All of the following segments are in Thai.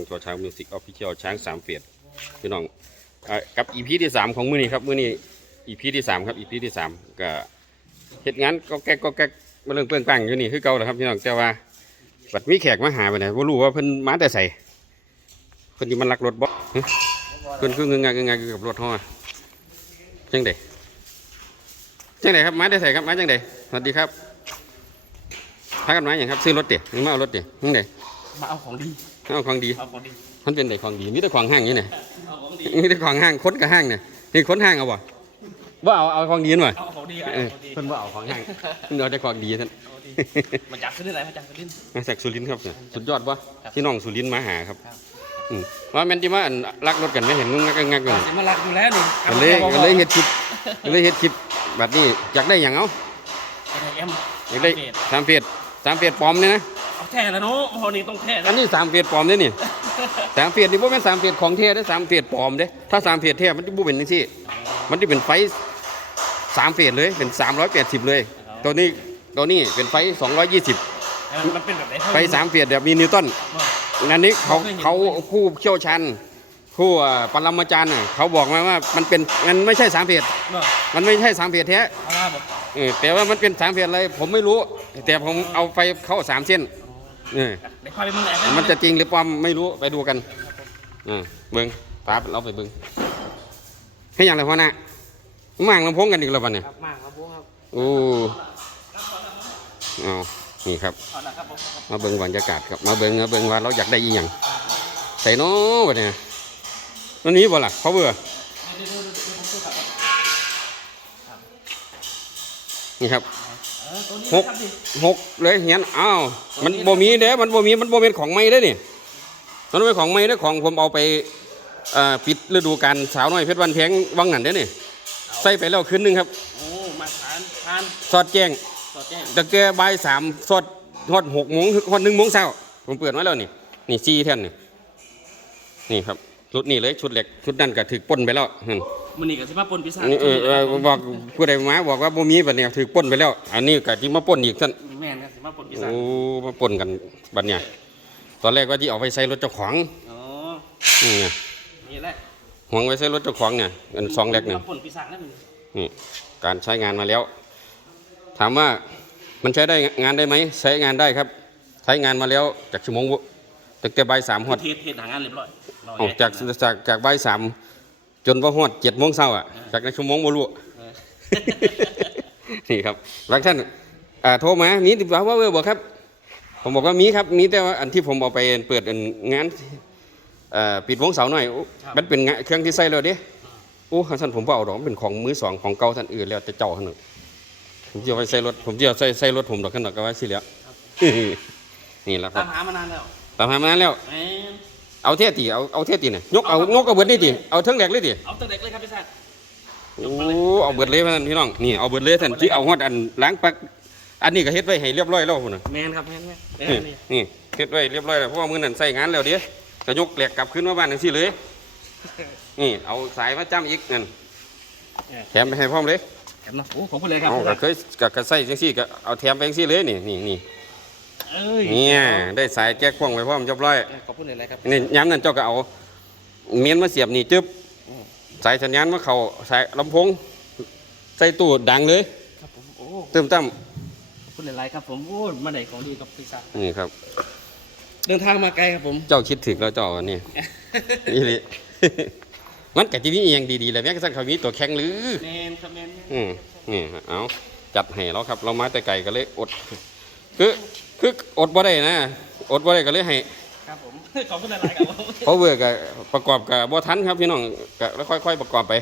องตัวช้างมิวสิกออฟฟิเชียลช้างสามเฟียดพี่น้องกับอีพีที่สามของมือนี้ครับมือนี้อีพีที่สามครับอีพีที่สามก็เหตุงานก็แก๊กก็แก๊กมาเรื่องเปลืองปังอยู่นี่คือเก่าแหละครับพี่น้องแต่ว่าบัดมีแขกมาหาไปไหนบ่รู้ว่าเพิ่นมาแต่ใส่เพิ่นอยู่มันลักรถบ่เพิ่นคือเงงงงกับรถเฮาอะจังไดจังไดครับมาแต่ใส่ครับมาจังไดสวัสดีครับพากันมาอย่างครับซื้อรถเดี๋ยวมาเอารถเดี๋ยวจังได มาเอาของดีเอาของดี เอาของดีมันเป็นไดของดีมีแต่ของห้างนี่เนี่ยเอาของดีมีแต่ของห้างค้นกับห้างเนี่ยนี่ค้นห้างเอาบ่ว่าเอาเอาของดีหน่อยเอาของดีเอเอาอของดีเพิ่นว่าเอาของห้างเพิ่นเอาแต่ของดีท่านเอาของดีมาจากขึ้นได้ไรมาจากขึ้นมาจากสุรินทร์ครับเนี่ยสุดยอดปะครับพี่น้องสุรินทร์มาหาครับครับอืมว่าแม่นที่ว่าอันลักรถกันไม่เห็นงึงงักงักกันสิมาลักอยู่แล้วนี่ก็เลยก็เลยเฮ็ดคลิปก็เลยเฮ็ดคลิปแบบนี้อยากได้หยังเอาไอ้เอ็มอยากได้สามเฟียดสามเฟียดปลอมเนี่ยนะเอา แท้แล้วเนาะพอนี่ต้องแท้อันนี้สามเฟียดปลอมเด้นี่สามเฟียดนี่บ่แม่นสามเฟียดของแท้เด้อสามเฟียดปลอมเด้ถ้าสามเฟียดแท้มันสิบ่เป็นจังซี่มันที่เป็นไฟสามเฟสเลยเป็นสามร้อยแปดสิบเลยตัวนี้ตัวนี้เป็นไฟสองร้อยยี่สิบเออมันเป็นแบบไหนไฟสามเฟสแบบมีนิวตันอันนี้เขาเขาผู้เชี่ยวชาญผู้เอ่อปรมาจารย์น่ะเขาบอกมาว่ามันเป็นมันไม่ใช่สามเฟสเนาะมันไม่ใช่สามเฟสแท้เอาว่าแบบเออแต่ว่ามันเป็นสามเฟสอะไรผมไม่รู้ แต่ผมเอาไฟเข้าสามเส้น เออเดี๋ยวพาไปเมืองไหนไปมันจะจริงหรือปลอมไม่รู้ไปดูกันอ่าเบิ้งตาเราไปเบิ้งให้อย่างไรพ่อหน้ามั่งลำโพงกันอีกแล้ววันเนี่ยครับมากครับผมครับโอ้เอานี่ครับเอาละครับผมครับมาเบิ่งบรรยากาศครับ มาเบิ่งมาเบิ่งว่าเราอยากได้อีหยังใส่เน้อวะเนี่ยมันนี้บ่ล่ะเขาเบื่อนี่ครับเออตัวนี้ หกครับดิหกเลยเหียนอ้าวมันบ่มีเด้มันบ่มีมันบ่เป็นของใหม่เด้นี่มันเป็นของใหม่เด้อของผมเอาไปเอ่อปิดฤดูกาลสาวน้อยเพชรวันแพงวังนั่นเด้อนี่ใส่ไปแล้วคืนหนึงครับโอ้มาทานทานสอดแจ้งสอดแจ้งตะแกบ่ายสามสดฮอดหกโมงฮอดหนึ่งโมงเช้าผมเปิดไว้แล้วนี่นี่ซีแท่นนี่นี่ครับ ชุดนี้เลยชุดเหล็กชุดนั้นก็ถึกปล้นไปแล้วนั่นมันนี่กับสิมาปนพิซซ่านี่เออเออบอกผู้ใดมาบอกว่าบ่มีบัดเนี้ถึกปล้นไปแล้ว อันนี้ก็จิมาปล้นอีกท่านแม่นครับสิมาปนพิซซ่าโอ้มาปล้นกันบัดเนี้ยตอนแรกว่าที่เอาไปใส่รถเจ้าของอ๋อนี่ไงนี่แหละหวงไว้ใส่รถเจ้าของเนี่ยอันซองแรกเนี่ยมาปนพิซซ่านั่นมันนี่การใช้งานมาแล้ว ถามว่ามันใช้ได้งานได้ไหมใช้งานได้ครับ ใช้งานมาแล้วจากชั่วโมงบ่ ตั้งแต่บ่ายสามฮอดเทสเทสหางานเรียบร้อยรออกจากจากจากบ่ายสามจนว่าฮอดเจ็ดโมงเช้าอะจากในชั่วโมงบ่รู้เออนี่ครับบางท่านอ่าโทรมามีติดต่อว่าเวอร์บอกครับ ผมบอกว่ามีครับมีแต่ว่าอันที่ผมเอาไปเปิดอันงานเอ่อปิดวงเสาหน่อยโอ้มันเป็นงานเครื่องที่ใส่แล้วเด้โอ้ท่านผมบ่เอาดอกมันเป็นของมือสองของเก่าท่านอื่นแล้วแต่เจ้าท่านนึงผมจะเอาไปใส่รถผมจะเอาใส่ใส่รถผมดอกขนาดก็ไว้สิแล้วนี่แหละคตารับมหามานานแล้ว ตามหามานานแล้ว แม่นเอาเท่ตีเอาเอาเท่ตีเนี่ยยกเอายกเอาเบิดได้ตีเอาเทั้งแหลกเลยตีเอาตั้งเด็กเลยครับพิซซ่าโอ้เอาเบิดเลยท่านพี่น้องนี่เอาเบิดเลยท่านที่เอาฮอดอันล้างปักอันนี้ก็เฮ็ดไว้ให้เรียบร้อยแล้วพุ่นน่ะแมนครับแมนแมนแมนี่นนี่นี่เฮ็ดไว้เรียบร้อยแล้วเพราะว่ามื้อนั้นใส่งานแล้วเด้ก็ยกแหลกกลับขึ้นมาบ้านจังซี่เลยนี่เอาสายมาจ้ำอีกนั่นแถมไปให้พร้อมเลยแถมเนาะโอ้ขอบคุณเลยครับเอาก็เคยก็ก็ใส่จังซี่ก็เอาแถมไปจังซี่เลยนี่นี่นี่ เอ้ยเนี่ยได้สายแก้พ่วงไว้พร้อมเรียบร้อยขอบคุณเลยครับนี่ย้ำนั่นเจ้าก็เอา เมียนมาเสียบนี่จึ๊บสายสัญญาณมาเข้าสายลำโพงใส่ตู้ดังเลยครับผมโอ้เติมตั้มขอบคุณหลายๆครับผมโอ้มาได้ของดีกับพิซซ่านี่ครับ เดินทางมาไกลครับผม เจ้าคิดถึงแล้วเจ้าอันนี้นี่เลยมันกะจะมีอหย่างดีๆแหละแม้กระทั่งเขามีตัวแข็งหรือแมนครับแมนอืมนี่ฮะเอาจัดให้เราครับ เรามาแต่ไก่ก็เลยอดคือ คืออดบ่ได้นะ อดบ่ได้ก็เลยให้ครับผม ขอบคุณหลายๆครับผมเพราะเบื่อกับประกอบกับบ่ทันครับพี่น้องก็แล้วค่อย ๆ ประกอบไป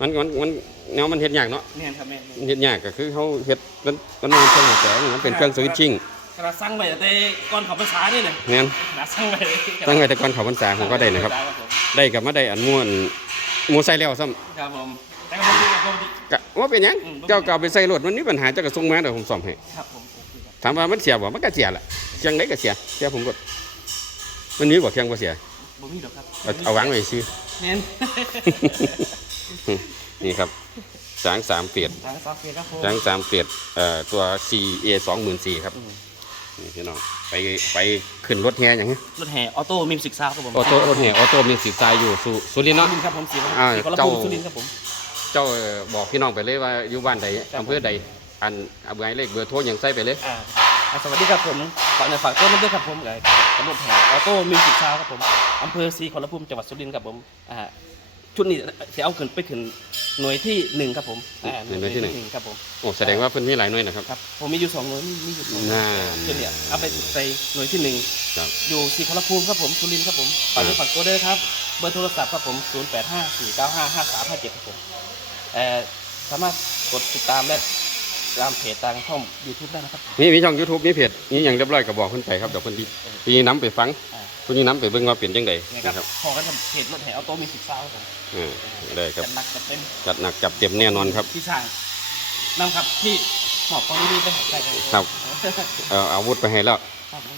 มันมันมันแนวมันเฮ็ดยากเนาะแมนครับแมนมันเฮ็ดยากก็คือเขาเฮ็ดมันมันเป็นเครื่องหัวแสงมันเป็นเครื่องสวิตชิ่งกระสั่งไปแต่ก่อนเขับภาษาเนี่ยนะเนี่ยกระสั่งไปเลยตั้งไว้แต่ก่อนเขาพรรษาผมก็ได้นะครับครับผมได้กับมาได้อันม่วนหมูใส่แล้วซ้ำครับผมแต่ก็ผมดีครับผมดีกะว่าเป็นหยังอืมเจ้าเก่าไปใส่รถมันมีปัญหาเจ้าก็ส่งมาเดี๋ยวผมซ่อมให้ครับผมโอเคครับ ถามว่ามันเสียบ่มันก็เสียแหละเสียงไหนก็เสียเสียผมก็มันมีบ่เสียงบ่เสียบ่มีหรอกครับเอาเอาวางไว้ซื้อแมนนี่ครับช้างสามเปียดทางซอฟต์แวร์ครับผมช้างสามเปียดเอ่อตัว CA สองหมื่นสี่ครับนี่พี่น้องไปไปขึ้นรถแห่อย่างนี้รถแห่ออโต้มิวสิกซาวครับผมออโต้รถแห่ออโต้มีสิทธิ์ใจอยู่สุสุรินทร์สุเนาะ รินทร์ครับผมสีอ่า สีคนละเจ้าภูมิสุรินทร์ครับผม เจ้าเอ่อบอกพี่น้องไปเลยว่าอยู่บ้านใดครับอำเภอใด อันเอาเบอร์เลขเบอร์โทรอย่างใส่ไปเลย อ่าอ่าสวัสดีครับผมฝากในฝากต้นด้วยครับผมกับกับรถแห่ออโต้มิวสิกซาวครับผมอำเภอศรีขอรภูมิจังหวัดสุรินทร์ครับผมอ่าชุดนี้จะเอาขึ้นไปขึ้นหน่วยที่หนึ่งครับผมอ่าครับผม โอ้แสดงว่าเพิ่นมีหลายหน่วยนะครับ ครับผมมีอยู่สองหน่วยมีมีอยู่สองหน่วยน่า ชุดเนี้ยเอาไปใส่หน่วยที่หนึ่งครับ อยู่ศรีขอรภูมิครับผมสุรินทร์ครับผมฝากในฝากตัวด้วยครับเบอร์โทรศัพท์ครับผม0 8 5 4 9 5 5 3 5 7ครับผมเอ่อสามารถกดติดตามและ ตามเพจทางช่องยูทูบได้นะครับมีมีช่อง YouTube มีเพจนี่อย่างเรียบร้อยก็บอกเพิ่นไปครับเดี๋ยวเพิ่นดีปีน้ำไปฟังอ่าคุณนี้น้ำไปเบิ่งว่าเปลี่ยนจังไดนะคนะรับครับพอกันทำเพจรถแห่เอาโต้มีสิบซาวครับผมเออได้ครับ จัดหนักจัดเต็มจัดหนักจับเต็มแน่นอนครับที่สร้างนำครับที่หอบของดีๆไปหายใจกันครับ เอาอาวุธไปให้แล้ว ครับผม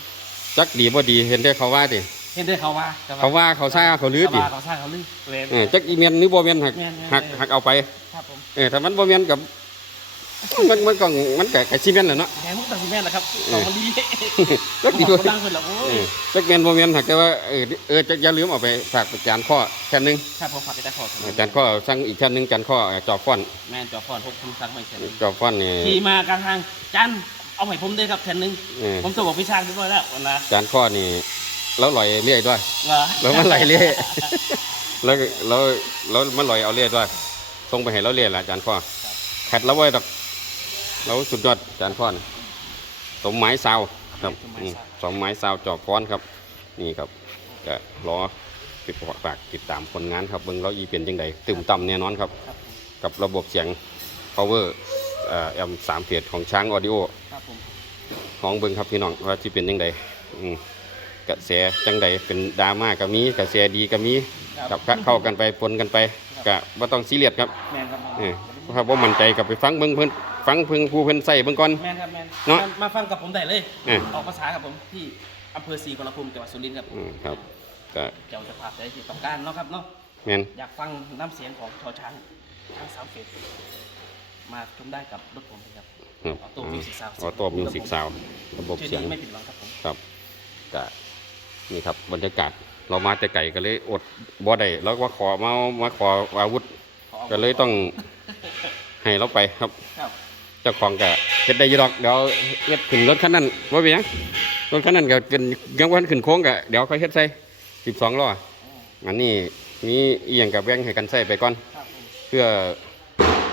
จักดีบ่ดีเห็นได้เขาว่าดิ เห็นได้เขาว่าเขาว่าเขาซ่าเขาลือดิ เขาว่าเขาสร้างเขาลือเวรเออจักอีเมียนหรือบ่เมียนหักแม่นๆ หักหักเอาไป ครับผมเออถ้ามันบ่เมียนกับ มันมันก็มันก็ก็สิแม่นแหละเนาะแหงมุกตัดสินแม่นแหละครับของมันดีจักดีหอบ่บคนดังคนละโอ้เอยอจักแม่นบ่เมียนหักแต่ว่าเออเออจักอย่าลืมเอาไปฝากจานข้อแค่นึงครับผมฝากไปแต่ขอจานข้อสั่งอีกแค่นึงจานข้อจอบฟ้อนแม่นจอพรพบคุณสั่งไม่เสร็จจอบฟ้อนนี่ขี่มากลางทางจันเอาให้ผมด้วยครับแทนหนึงเออผมจะบอกพี่ช่างเรียบร้อยแล้ววันนะจานข้อนี่แล้วลอยเรื่อยด้วยเหรอแล้วมันไหลเรื่อยแล้วแล้วแล้วมันลอยเอาเรื่อยด้วยส่งไปให้เราเรื่อยละจานข้อขัดแล้วไว้ดอก เราสุดยอดจานข้อนะสมไม้ซาวครับอืมสมไม้ซาวจอบฟ้อนครับ นี่ครับก็รอติดฝากติดตามผลงานครับเบิ่งแล้วอีเป็นยังไงตื่มต่ำแน่นอนครับ ครับผมกับระบบเสียง power เอ่อแอมสามเพียของช้างออดิโอครับผมของเบิ่งครับพี่น้องว่าที่เป็นยังไงอืมกระแสจังใดเป็นดราม่าก็มีกระแสดีก็มีกับเข้ากันไปปนกันไปกะว่าต้องซีเรียสครับ แม่นครับเออ ถ้าบ่มั่นใจกับไปฟังเบิ่งเพิ่นฟังเพิ่งผู้เพิ่นใส่เบิ่งก่อน แม่นครับแม่นเนาะมามาฟังกับผมได้เลยเออ ออกภาษากับผมที่อำเภอศรีขอรภูมิจังหวัดสุรินทร์ครับอืมครับก็เจ้าจะพาใจที่ต้องการเนาะครับเนาะแม่นอยากฟังน้ำเสียงของชอช้างช้างสามเฟสมาชมได้กับรถผมเลยครับครับออโต้มิวสิกซาวออโต้มิวสิกซาวระบบชื่อเสียง นี้ไม่ผิดหวังครับผม ครับก็นี่ครับบรรยากาศเรามาแต่ไก่ก็เลยอดบ่ได้แล้วก็ขอมามาขออาวุธ ขออาวุธ ก็เลยต้อง ให้เราไปครับ ครับ เจ้าของก็เฮ็ดได้อยี่ดอกเดี๋ยวเฮ็ดขึ้นรถคันนั้นว่าเป็นหยังรถคันนั้นก็เป็นยังวันขึ้นโค้งก็เดี๋ยวค่อยเฮ็ดใส่สิบสองล้ออันนี้มีอีหยังกับแบ่งให้กันใส่ไปก่อน ครับผมเพื่อ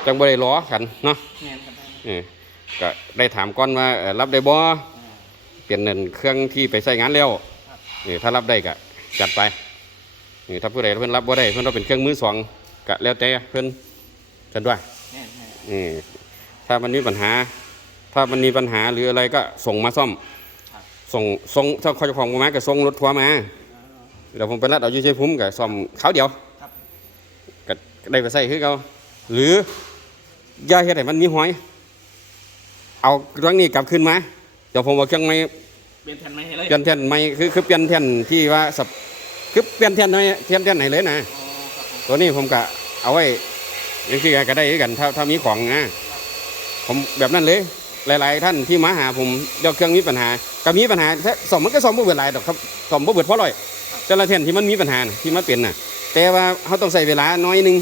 จังบ่ได้ล้อกันเนาะแม่นครับเออก็ได้ถามก่อนว่าเอ่อรับได้บ่อ่า เปลี่ยนเงินเครื่องที่ไปใช้งานแล้วครับ เออถ้ารับได้ก็จัดไปเออถ้าผู้ใดเพิ่นรับบ่ได้เพิ่นเอาเป็นเครื่องมือสองก็แล้วแต่เพิ่น กันด้วยแม่นแม่นเออถ้ามันมีปัญหา ถ้ามันมีปัญหาหรืออะไรก็ส่งมาซ่อมครับส่งส่งถ้าเขาเจะของมาก็ส่งรถทัวร์มาอ่าเดี๋ยวผมไปรัดเอาอยู่ใช้พุ่มก็ซ่อมเขาวเดียวครับก็ได้ไปใส่คือเขาหรืออย่าเฮ็ดให้มันมีหอย เอาเรื่องนี้กลับขึ้นมา เดี๋ยวผมเอาเครื่องไม้เปลี่ยนแผ่นไหมให้เลย เปลี่ยนแท่นไม้คือคือเปลี่ยนแท่นที่ว่าสับคือเปลี่ยนแท่นน้อยแท่นแท่นไหนเลยนะอ๋อครับผมตัวนี้ผมก็เอาไว้ ยังคือก็ได้กันถ้าถ้ามีของนะผมแบบนั้นเลย หลาย ๆ ท่านที่มาหาผมเดี๋ยวเครื่องมีปัญหา ก็มีปัญหาถ้าสอมมันก็สอมบ่เบิดหลายดอกครับสอมบ่เบิดเพราะอะไรแต่ละแท่นที่มันมีปัญหาที่มันเป็นน่ะ แต่ว่าเขาต้องใส่เวลาน้อยนึง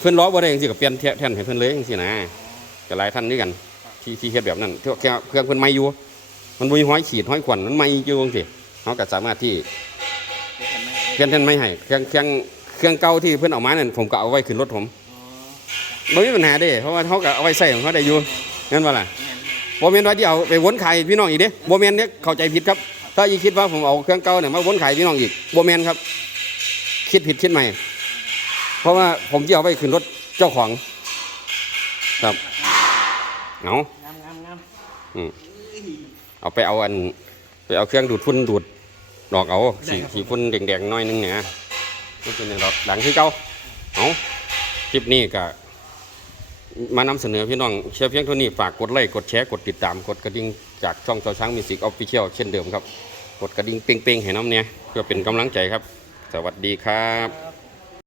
เพิ่อนล้อบ่ได้จังซี่ก็เปลี่ยนแท่นให้เพิ่อนเลยจังซี่นะก็หลายท่านด้วยกัน ที่ที่เฮ็ดแบบนั้นที่ว่าเครื่องเครื่องเพิ่นใหม่อยู่มันบ่มีห้อยขีดห้อยขวัญมันใหม่อยู่จังซี่เขาก็สามารถที่เปลี่ยนเลยเปลี่ยนแท่นไม่ให้เครื่องเครื่องเครื่องเก่าที่เพิ่อนเอามานั่นผมก็เอาไว้ขึ้นรถผม บ่มีปัญหาเด้เพราะว่าเขาก็เอาไว้ใส่ของเขาได้อยู่งั้นว่าล่ะแม่นแม่นบ่แม่นว่าที่เอาไปวนขายพี่น้องอีกเด้บ่แม่นเด้เข้าใจผิดครับ ถ้าอีคิดว่าผมเอาเครื่องเก่าเนี่ยมาวนขายพี่น้องอีกบ่แม่นครับ คิดผิดคิดใหม่ เพราะว่าผมจะเอาไปขึ้นรถเจ้าของ ครับเอางามงามงามอืมเอาไปเอาอันไปเอาเครื่องดูดฝุ่นดูดดอกเอาสีสีฝุ่นแดงๆหน้อยนึงเนี่ยมันเป็นอย่างดอกดังคือเก่าเอาคลิปนี้ก็ มานำเสนอพี่น้องเชียร์เพียงเท่านี้ฝากกดไลค์กดแชร์กดติดตามกดกระดิ่งจากช่องเจ้าช้างมิวสิกออฟฟิเชียลเช่นเดิมครับ กดกระดิ่งเป้งๆให้น้ำเนี่ยเพื่อเป็นกำลังใจครับ สวัสดีครับครับ